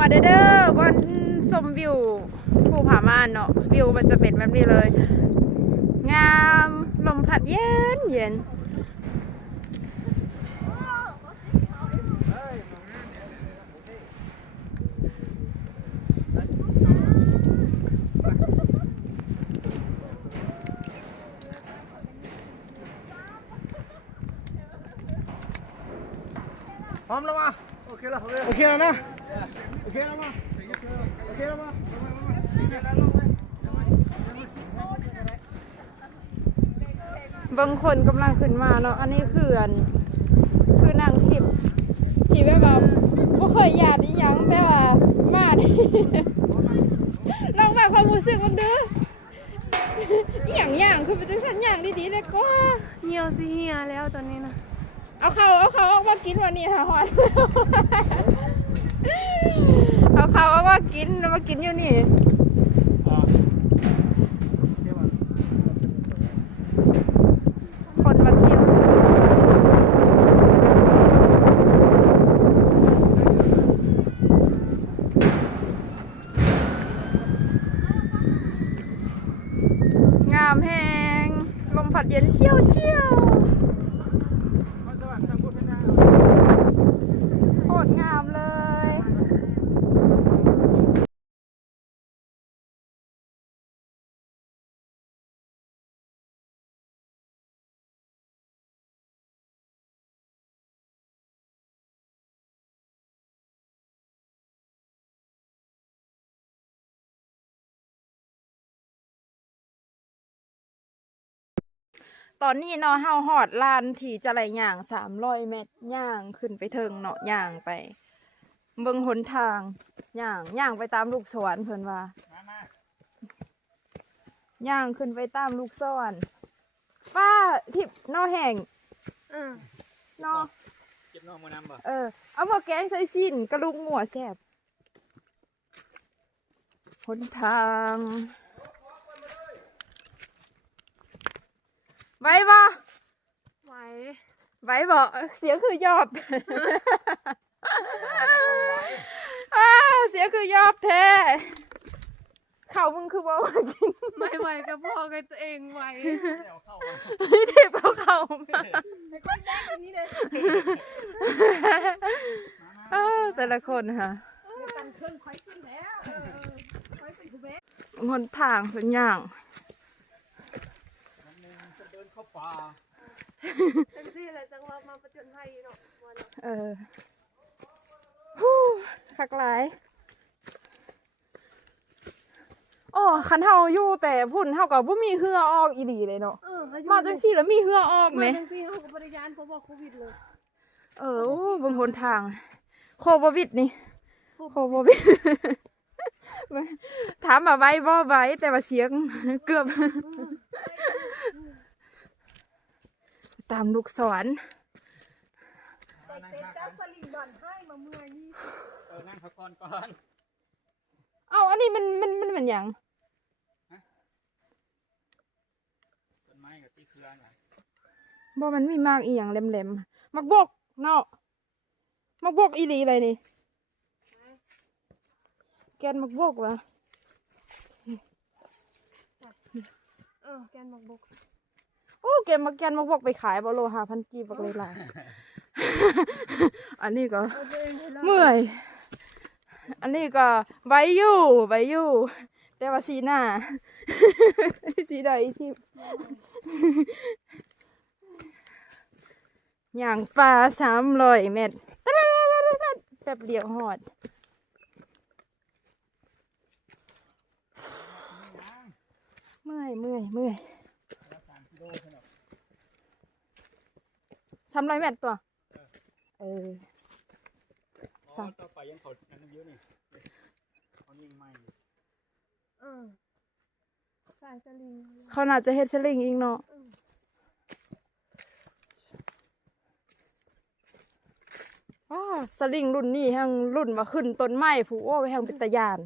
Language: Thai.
อเด้อบนชมวิวภูผาม่านเนาะวิวมันจะเป็นแบบนี้เลยงามลมพัดเย็นเย็นพร้อมแล้วมาโอเคแล้วโอเคแล้วนะโอเคแล้วมาโอเคแล้วมาบางคนกำลังขึ้นมาเนาะอันนี้คือนางทิพย์ที่แบบว่าบ่เคยหยาดอีหยังแต่ว่ามาดิลองแบบความรู้สึกมันดูอีหยังย่างคือเป็นจังซั่นย่างดีๆเลยก็เหี่ยวสิเหี่ยแล้วตอนนี้นะเอาเขาออกมากินวันนี้ค่ะฮอนเอาเขาออกมากินอยู่นี่คนมาเที่ยวงามแหงลมพัดเย็นเชี่ยวโคตรงามเลยตอนนี้เนาะเฮาฮอดลานที่จะไหลย่าง300 เมตรย่างขึ้นไปเทิงเนาะย่างไปเบิ่งหนทางย่างไปตามลูกศรเพิ่นว่าย่างขึ้นไปตามลูกศรป้าทิพนอแห้งนอเก็บนอกมานำบ่เอามาแกงใส่ชิ้นกระลูกงัวแซ่บหนทางไหวบ่ไหวบ่เสียงคือยอบเสียงคือยอบแท้เขามึงคือบ่กินไม่ไหวกับพ่อกับตัวเองไหวเด็บเอาเขาไอ้คนแดงคนนี้เลยแต่ละคนค่ะหนทางเป็นอย่างเดินเข้าป่าทั้งที่อะไรจังหวะมาประจนภัยเนาะคักหลายโอ้คันเฮาอยู่แต่พุ่นเฮาก็บ่มีเหือออกอีหลีเลยเนาะมาจังซี่แล้วมีเหือออกไหมจังซี่เฮาก็บ่ได้ยานเพราะว่าโควิดเลยโอ้เบิ่งหนทางโควิดนี่โควิดถามว่าไว้บ่ไว้แต่ว่าเสียงเกือบตามลูกศรนั่งพักก่อนเอ้าอันนี้มันเหมือนอย่างต้นไม้กับที่เครือน่ะบ่มันมีมากอีหยังแหลมๆมักบกเนาะมักบกอีหลีอะไรนี่แกนมักบกวะแกนมักบกโอ้แกนมักบกไปขายบ่โล5,000 กีบบักเลยล่ะอันนี้ก็เมื่อยอันนี้ก็ไว้อยู่แต่ว่าสีหน้าสีใดที่อย่างปลา300 เมตรแป๊บเดียวหอดเมื่อย300 เมตรตัวต่อไปยังเขานั่นเยอะนี่เขายิงไม่สายสลิงเขาน่าจะเฮ็ดสลิงอีกเนาะสลิงรุ่นนี้แห่งรุ่นว่าขึ้นต้นไม้ผู้โอ้แห่งเป็นตะยาน